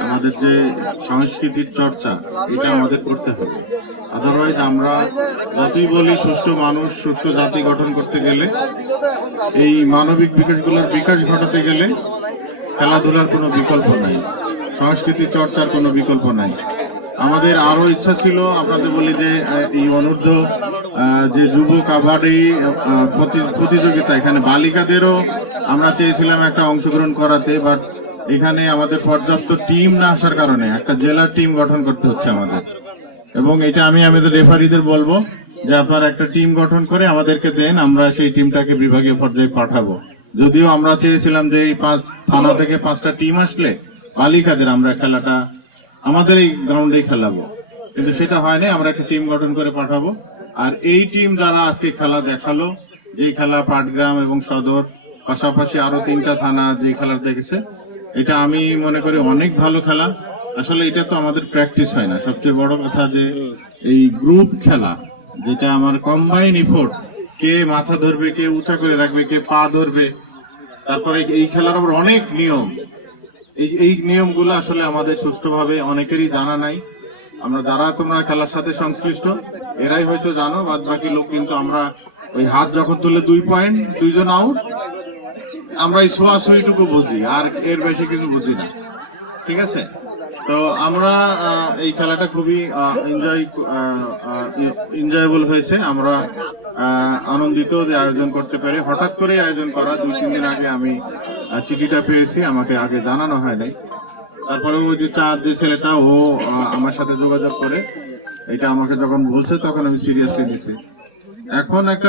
আমাদের যে সংস্কৃতির চর্চা, এটা আমাদের করতে হবে। আদারওয়াইজ আমরা যতই বলি সুষ্ঠু মানুষ, সুষ্ঠু জাতি গঠন করতে গেলে, এই মানবিক বিকাশগুলোর বিকাশ ঘটাতে গেলে খেলাধুলার কোনো বিকল্প নাই সংস্কৃতি চর্চার কোনো বিকল্প নাই। আমাদের আরও ইচ্ছা ছিল আপনাদের বলি যে এই অনূর্ধ্ব যে যুব কাবাডি প্রতি- প্রতিযোগিতা, এখানে বালিকাদেরও আমরা চেয়েছিলাম একটা অংশগ্রহণ করাতে বাট এখানে আমাদের পর্যাপ্ত টিম না আসার কারণে একটা জেলার টিম গঠন করতে হচ্ছে আমাদের। এবং এটা আমি আমাদের রেফারিদের বলব যে আপনারা একটা টিম গঠন করে আমাদেরকে দেন, আমরা সেই টিমটাকে বিভাগীয় পর্যায়ে পাঠাবো। যদিও আমরা চেয়েছিলাম যে এই পাঁচ থানা থেকে পাঁচটা টিম আসলে বালিকাদের আমরা খেলাটা আমাদের এই গ্রাউন্ডেই খেলাবো। কিন্তু সেটা হয়নি, আমরা একটা টিম গঠন করে পাঠাবো। আর এই টিম যারা আজকে খেলা দেখাল যে খেলা পাটগ্রাম এবং সদর, পাশাপাশি আরও তিনটা থানা যে খেলা দেখেছে এটা আমি মনে করি অনেক ভালো খেলা। আসলে এটা তো আমাদের প্র্যাকটিস হয় না। সবচেয়ে বড় কথা যে এই গ্রুপ খেলা, যেটা আমার কম্বাইন ইফোর্ট কে মাথা ধরবে, কে উঁচা করে রাখবে, কে পা ধরবে, তারপরে এই খেলার আবার অনেক নিয়ম। এই এই নিয়মগুলো আসলে আমাদের সুষ্ঠুভাবে অনেকেরই জানা নাই। আমরা যারা তোমরা খেলার সাথে সংশ্লিষ্ট, এরাই হয়তো জানো, বাদ বাকি লোক কিন্তু আমরা ওই হাত যখন তুলে দুই পয়েন্ট দুইজন আউট আমরা এই সোয়া সুইটুকু বুঝি, আর এর বেশি কিছু বুঝি না। ঠিক আছে? তো আমরা এই খেলাটা খুবই এনজয় এনজয়েবল হয়েছে। আমরা আনন্দিত যে আয়োজন করতে পেরে। হঠাৎ করে আয়োজন করা, দুই, তিন দিন আগে আমি চিঠিটা পেয়েছি, আমাকে আগে জানানো হয় নাই তারপরে ওই যে চাঁদ, যে ছেলেটা, ও আমার সাথে যোগাযোগ করে, এটা আমাকে যখন বলছে, তখন আমি সিরিয়াসলি নিছি। এখন একটা